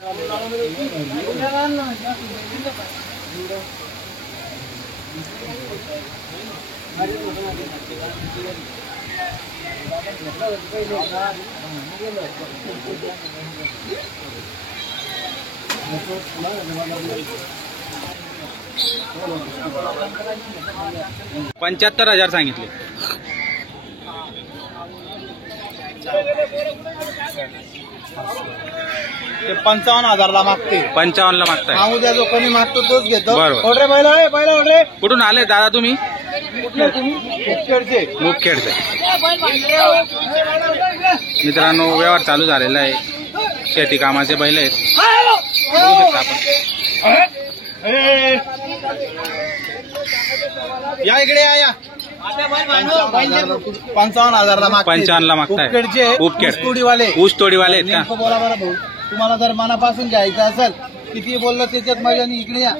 75,000 सांगितले. ते 55,000ला मागते. 55ला मागताय. मागू द्या, जो कमी मागतो तोच घेतो. बरोबर. ऑर्डर पहिला ऑर्डर. कुठून आले दादा तुम्ही? मुखेडचे. मुखेडचे. मित्रांनो व्यवहार चालू झालेला आहे. शेती कामाचे बैल आहेत. बघू शकता आपण. या इकडे या. 55,000ला मागते. 55ला मागताय. मुखेडचे ऊसतोडीवाले. ऊसतोडीवाले आहेत का? बोला बरं भाऊ, तुम्हाला जर मनापासून घ्यायचं असेल किती बोललं त्याच्यात माझ्या इकडे या.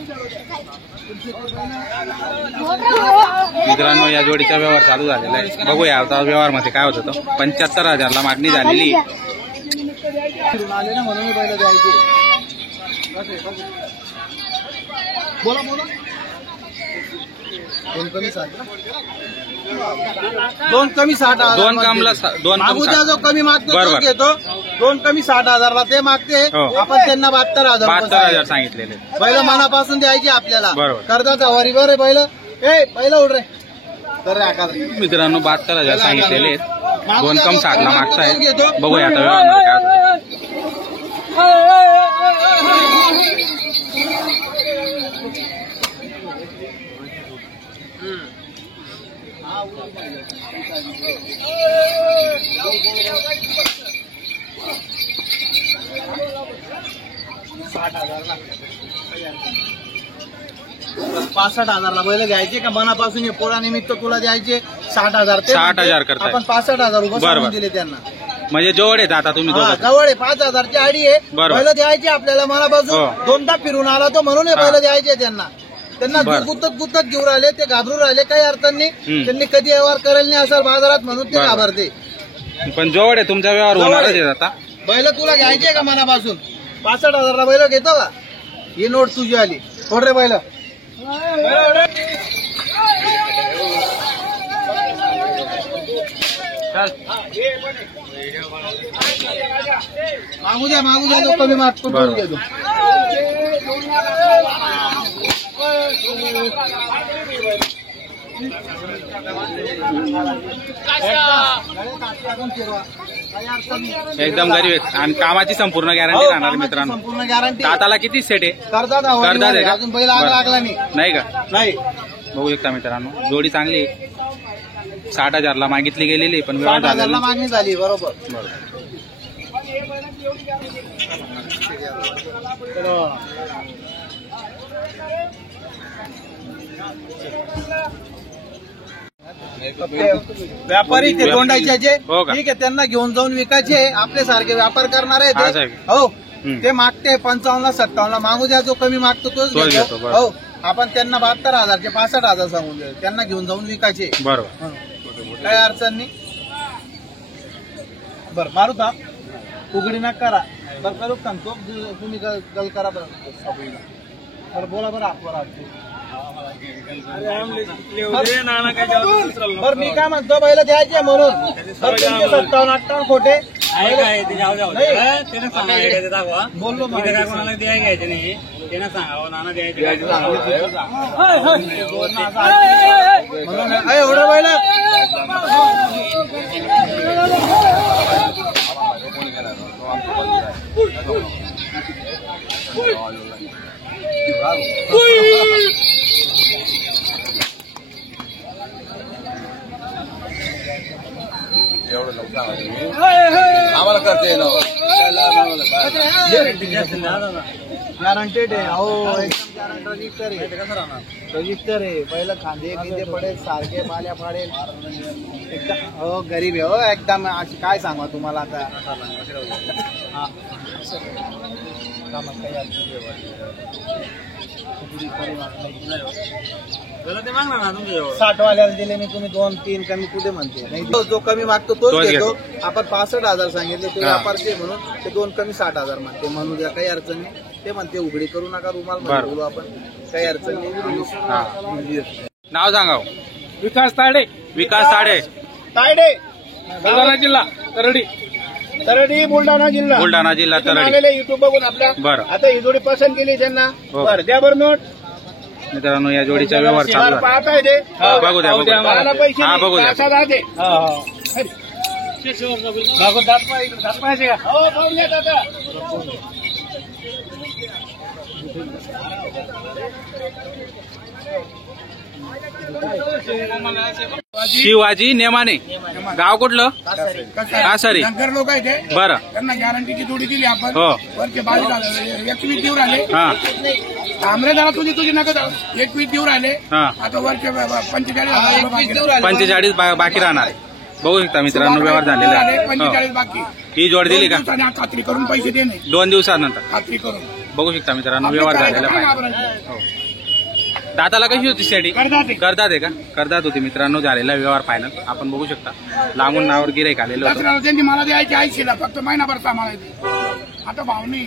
मित्रांनो या जोडीचा व्यवहार चालू झालेला आहे. बघूया आता व्यवहार मध्ये काय होत होतं. 75,000ला मागणी झालेली. आले ना म्हणून पहिलं द्यायचे. बोला बोला. दोन कमी 60,000. दोन कमला दोन मागू द्या, जो कमी मागतो तो बरोबर. घेतो. दोन कमी 60,000ला ते मागते. आपण त्यांना 72,000 सांगितलेले. पहिलं मनापासून द्यायचे आपल्याला. बरोबर. कर्जाचा वरी बरं पहिलं. पहिलं उड रे तर मित्रांनो 72,000 सांगितलेले आहेत. दोन कम 60ला मागताय. बघूया आता व्यवहार मध्ये काय होतं. पासष्ट 60,000ला बैल घ्यायचे का मनापासून हे पोळानिमित्त तुला द्यायचे 60,000. 60,000 करताय. आपण 65,000 रुपये दिले त्यांना. म्हणजे जवळ आहेत आता तुम्ही दोघं. जवळ आहे. 5,000ची आडी आहे. बैल द्यायचे आपल्याला मनापासून. दोनदा फिरून आला तो म्हणून हे बैल द्यायचे त्यांना. त्यांना गुतत घेऊन राहिले. ते घाबरून राहिले. काही अर्थ नाही. त्यांनी कधी व्यवहार करेल नाही असेल बाजारात म्हणून ते घाबरते. पण जवळ आहे तुमचा व्यवहार होणारच आहे आता. बैल तुला घ्यायचे का मनापासून? 65,000ला बैल घेतो का? ही नोट तुझी आली. थोड रे बैल. मागू द्या जो कमी मागतो तो घेतो. एकदम गरीब आहेत आणि कामाची संपूर्ण गॅरंटी राहणार मित्रांनो. संपूर्ण गॅरंटी. दाताला किती सेट आहे? कर्जात आहे का? अजून बैल लागला नाही का? नाही. बघू शकता मित्रांनो जोडी चांगली आहे. 60,000ला मागितली गेलेली पण 60,000ला मागणी झाली. बरोबर. व्यापारी ते तोंडाचे ठीक आहे. त्यांना घेऊन जाऊन विकायचे. आपले सारखे व्यापार करणार आहे. हो ते मागते 55ला 57ला. मागू द्या, जो कमी मागतो तोच घेतो. हो आपण त्यांना 72,000चे 65,000 सांगून देऊ. त्यांना घेऊन जाऊन विकायचे. बरोबर. काय अडचण नाही. बरं मारू का उघडी ना करा. बरं करू सांगतो तुम्ही गल करा. बरं बोला बरं आपल्याला. बरं मी काय म्हणतो बैल द्यायचे म्हणून 57-58 खोटे बोललो. कोणाला द्यायचे नाही त्यांना सांगावं. नाना द्यायचे एवढं बैल आम्हाला करते गॅरंटेड आहे. हो एकदम रजिस्टर आहे. पहिलं खांदे बिंदे पडेल सारखे पाल्या पाडेल. एकदम हो गरीब आहे. हो एकदम काय सांगा तुम्हाला आता. त्याला ते मागणार ना तुमच्या 60 वाल्याला दिले मी, तुम्ही 2-3 कमी कुठे म्हणते नाही. जो कमी मागतो तोच घेतो. आपण 65,000 सांगितले ते व्यापारचे म्हणून ते 2 कमी 60,000 मागते. म्हणून द्या, काही अडचण नाही. ते म्हणते उघडी करू नका, रुमाल मध्ये बोलू आपण, काही अडचण नाही. नाव सांगा. विकास ताडे. विकास ताडे, तायडे, बुलढाणा जिल्हा तरडी. तरडी, बुलढाणा जिल्हा. बुलढाणा जिल्हा तरडी. युट्यूब बघून आपल्या. बरं. आता ही जोडी पसंत केली त्यांना. हो. बरं, द्या बरं नोट. मित्रांनो या जोडीचा व्यवहार चालू आहे. पाहता येते. बघू द्या, बघू द्या. पैसे हा, बघू द्या. असा राहते. दात पाहिजे का? हो, पाहून घ्या दादा. शिवाजी नेमाने. गाव कुठलं? कासारी. शंकर लोक आहे ते, बरं. त्यांना गॅरंटीची जोडी दिली आपण. हो. वरचे 22 21 देऊ राहिले. हा आमरे जरा तुझी नका जाऊ. 21 देऊ राहिले. हा आता वरचे 45 45 बाकी राहणार. बघू शकता मित्रांनो व्यवहार झालेला आहे. 45 बाकी. ही जोड दिली का? खात्री करून पैसे देणे. 2 दिवसानंतर. खात्री करून बघू शकता मित्रांनो व्यवहार झालेला आहे. हो. दाताला कशी होती शेडी? करदात आहे का? करदात होती मित्रांनो. झालेला व्यवहार फायनल आपण बघू शकता. लांबून नावावर गिराईक आलेलं होतं. त्यांनी मला द्यायची 80ला, फक्त महिनाभर सांभाळायची. आता भाव नाही.